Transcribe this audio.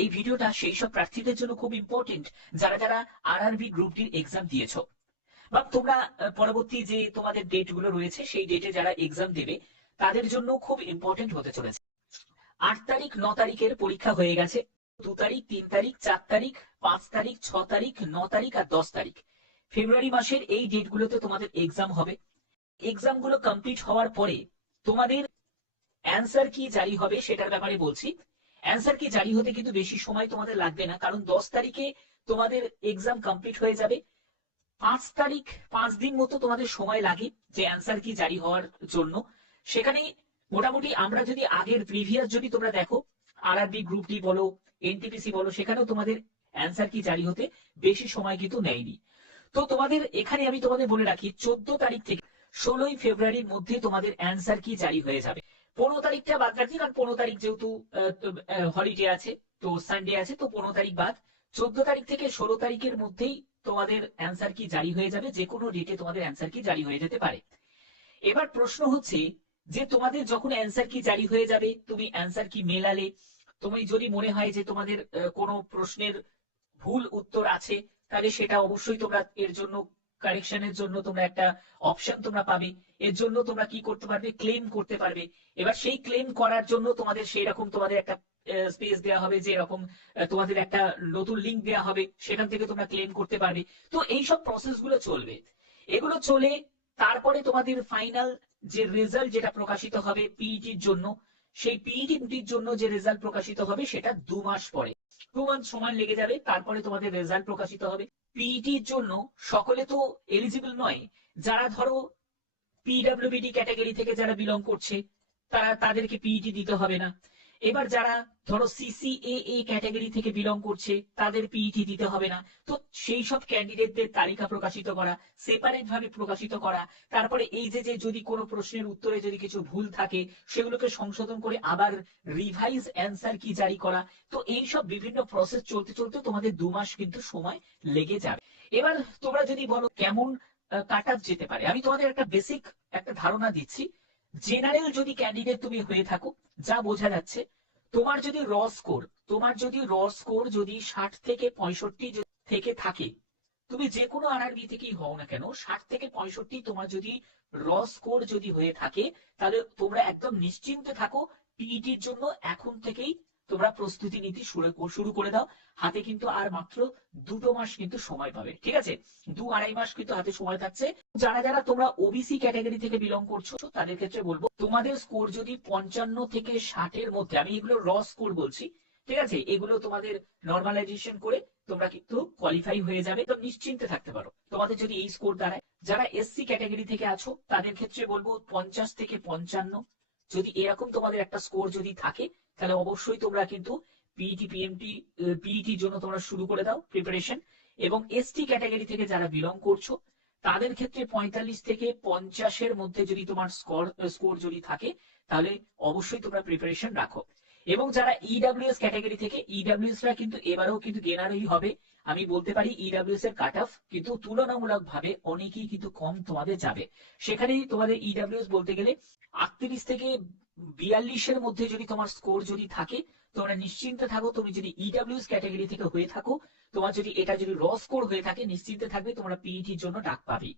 এই ভিডিওটা সেই সব প্রার্থীদের জন্য খুব ইম্পর্টেন্ট যারা যারা আরআরবি গ্রুপ ডির এক্সাম দিয়েছো বা তোমরা পরবর্তী যে তোমাদের ডেট গুলো রয়েছে সেই ডেটে যারা এক্সাম দেবে তাদের জন্য খুব ইম্পর্টেন্ট হতে চলেছে। 8 তারিখ 9 তারিখের পরীক্ষা হয়ে গেছে। 2 তারিখ 3 তারিখ 4 তারিখ 5 তারিখ 6 তারিখ 9 তারিখ আর 10 তারিখ ফেব্রুয়ারি মাসের এই ডেটগুলোতে তোমাদের এক্সাম হবে। এক্সাম গুলো কমপ্লিট হওয়ার পরে তোমাদের অ্যান্সার কি জারি হবে সেটার ব্যাপারে বলছি। অ্যান্সার কি জারি হতে কিন্তু বেশি সময় তোমাদের লাগবে না, কারণ 10 তারিখে তোমাদের এক্সাম কমপ্লিট হয়ে যাবে। 5 তারিখ 5 দিন মতো তোমাদের সময় লাগে যে অ্যান্সার কি জারি হওয়ার জন্য। সেখানে মোটামুটি আমরা যদি আগের প্রিভিয়াস যদি তোমরা দেখো, আরআরবি গ্রুপ ডি বলো এনটিপিসি বলো, সেখানেও তোমাদের অ্যান্সার কি জারি হতে বেশি সময় কিন্তু নেয়নি। তো তোমাদের এখানে আমি তোমাদের বলে রাখি 14 তারিখ থেকে 16ই ফেব্রুয়ারির মধ্যে তোমাদের অ্যান্সার কি জারি হয়ে যাবে। 15 তারিখটা বাদ রাখছি, কারণ 15 তারিখ যেহেতু হলিডে আছে, তো সানডে আছে, তো 15 তারিখ বাদ। 14 তারিখ থেকে 16 তারিখের মধ্যেই তোমাদের অ্যান্সার কি জারি হয়ে যাবে। যে কোনো ডেটে তোমাদের অ্যান্সার কি জারি হয়ে যেতে পারে। এবার প্রশ্ন হচ্ছে যে তোমাদের যখন অ্যান্সার কি জারি হয়ে যাবে, তুমি অ্যান্সার কি মেলালে, তুমি যদি মনে হয় যে তোমাদের কোনো প্রশ্নের ভুল উত্তর আছে, তাহলে সেটা অবশ্যই তোমরা এর জন্য কারেকশনের জন্য তোমরা একটা অপশন তোমরা পাবে। এর জন্য তোমরা কি করতে পারবে, ক্লেম করতে পারবে। এবার সেই ক্লেম করার জন্য তোমাদের সেই রকম তোমাদের একটা স্পেস দেওয়া হবে, যে এরকম তোমাদের একটা নতুন লিঙ্ক দেওয়া হবে, সেখান থেকে তোমরা ক্লেম করতে পারবে। তো এইসব প্রসেস গুলো চলবে। এগুলো চলে তারপরে তোমাদের ফাইনাল যে রেজাল্ট যেটা প্রকাশিত হবে পিইটির জন্য, সেই পিইটির জন্য যে রেজাল্ট প্রকাশিত হবে সেটা 2 মাস পরে, 2 মান্থ সময় লেগে যাবে, তারপরে তোমাদের রেজাল্ট প্রকাশিত হবে। পিইটির জন্য সকলে তো এলিজিবল নয়। যারা ধরো পিডব্লিউবিডি ক্যাটাগরি থেকে যারা বিলং করছে তাদেরকে পিইটি দিতে হবে না। এবার যারা ধরো সিসিএএ ক্যাটাগরি থেকে বিলং করছে তাদের পিইটি দিতে হবে না। তো সেই সব ক্যান্ডিডেটদের তালিকা প্রকাশিত করা, সেপারেট ভাবে প্রকাশিত করা, তারপরে এই যে যদি কোনো প্রশ্নের উত্তরে যদি কিছু ভুল থাকে সেগুলোকে সংশোধন করে আবার রিভাইজ অ্যান্সার কি জারি করা, তো এই সব বিভিন্ন প্রসেস চলতে চলতে তোমাদের 2 মাস কিন্তু সময় লেগে যাবে। এবার তোমরা যদি বলো কেমন কাট অফ যেতে পারে, আমি তোমাদের একটা বেসিক একটা ধারণা দিচ্ছি। জেনারেল যদি ক্যান্ডিডেট তুমি হয়ে থাকো, যা বোঝা যাচ্ছে, তোমার যদি র স্কোর যদি 60 থেকে 65 থেকে থাকে, তুমি যে কোনো আরআরবি থেকেই হও না কেন, 60 থেকে 65 তোমার যদি র স্কোর যদি হয়ে থাকে, তাহলে তোমরা একদম নিশ্চিন্তে থাকো। পিইটির জন্য এখন থেকেই তোমরা প্রস্তুতি নিতে শুরু করে দাও। হাতে কিন্তু আর মাত্র 2 মাস কিন্তু সময় পাবে, ঠিক আছে? 2-2.5 মাস কিন্তু হাতে সময় থাকছে। যারা যারা তোমরা ওবিসি ক্যাটাগরি থেকে বিলং করছো তাদের ক্ষেত্রে বলবো, তোমাদের স্কোর যদি 55 থেকে 60-এর মধ্যে, আমি এগুলো র স্কোর বলছি, ঠিক আছে, এগুলো তোমাদের নর্মালাইজেশন করে তোমরা কিন্তু কোয়ালিফাই হয়ে যাবে, তো নিশ্চিন্তে থাকতে পারো তোমাদের যদি এই স্কোর দাঁড়ায়। যারা এসসি ক্যাটাগরি থেকে আছো তাদের ক্ষেত্রে বলবো 50 থেকে 55, যদি এরকম তোমাদের একটা স্কোর যদি থাকে, তাহলে অবশ্যই তোমরা কিন্তু পিইটি পিএমটি পিইটির জন্য তোমরা শুরু করে দাও প্রিপারেশন। এবং এসটি ক্যাটাগরি থেকে যারা বিলং করছো তাদের ক্ষেত্রে 45 থেকে 50-এর মধ্যে যদি তোমার স্কোর যদি থাকে, তাহলে অবশ্যই তোমরা প্রিপারেশন রাখো। এবং যারা ইডব্লিউএস ক্যাটাগরি থেকে, ইডব্লিউএসরা কিন্তু এবারেও কিন্তু গেনারই হবে। আমি বলতে পারি ইডব্লিউএস এর কাট অফ কিন্তু তুলনামূলক ভাবে অনেকই কিন্তু কম তোমাদের যাবে। সেখানেই তোমাদের ইডব্লিউএস বলতে গেলে 38 থেকে 42-এর মধ্যে যদি তোমার স্কোর যদি থাকে, তোমরা নিশ্চিন্তে থাকো। তুমি যদি ইডব্লিউএস ক্যাটাগরি থেকে হয়ে থাকো, তোমার যদি এটা যদি র স্কোর হয়ে থাকে, নিশ্চিন্তে থাকবে তোমরা পিইটির জন্য ডাক পাবে।